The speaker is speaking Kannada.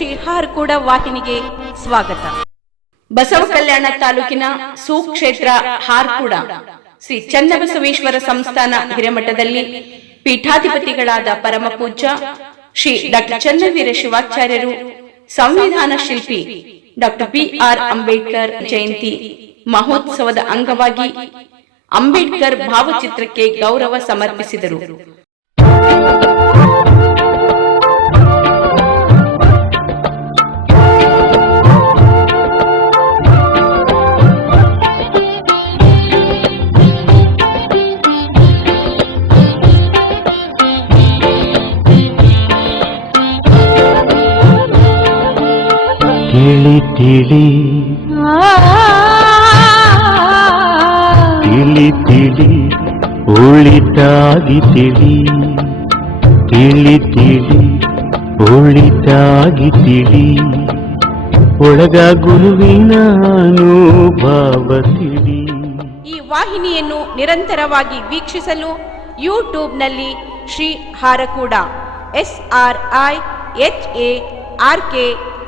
ಶ್ರೀ ಹಾರ್ಕೂಡ ವಾಹಿನಿಗೆ ಸ್ವಾಗತ. ಬಸವ ಕಲ್ಯಾಣ ತಾಲೂಕಿನ ಸುಕ್ಷೇತ್ರ ಹಾರ್ಕೂಡ, ಶ್ರೀ ಚನ್ನಬಸವೇಶ್ವರ ಸಂಸ್ಥಾನ ಹಿರೇಮಠದಲ್ಲಿ ಪೀಠಾಧಿಪತಿಗಳಾದ ಪರಮ ಪೂಜ್ಯ ಶ್ರೀ ಡಾಕ್ಟರ್ ಚನ್ನವೀರ ಶಿವಾಚಾರ್ಯರು, ಸಂವಿಧಾನ ಶಿಲ್ಪಿ doctor B R Ambedkar Jayanti ಮಹೋತ್ಸವದ ಅಂಗವಾಗಿ ಅಂಬೇಡ್ಕರ್ ಭಾವಚಿತ್ರಕ್ಕೆ ಗೌರವ ಸಮರ್ಪಿಸಿದರು. ತಿಳಿ ತಿಳಿ. ತಿಳಿ ತಿಳಿ, ಉಳಿತಾಗಿ ತಿಳಿ. ತಿಳಿ ತಿಳಿ, ಉಳಿತಾಗಿ ತಿಳಿ. ಒಳಗ ಗುರುವಿನ ಅನುಭವ ತಿಳಿ. ಈ ವಾಹಿನಿಯನ್ನು ನಿರಂತರವಾಗಿ ವೀಕ್ಷಿಸಲು ಯೂಟ್ಯೂಬ್ನಲ್ಲಿ Shri Harakuda S R I H A R K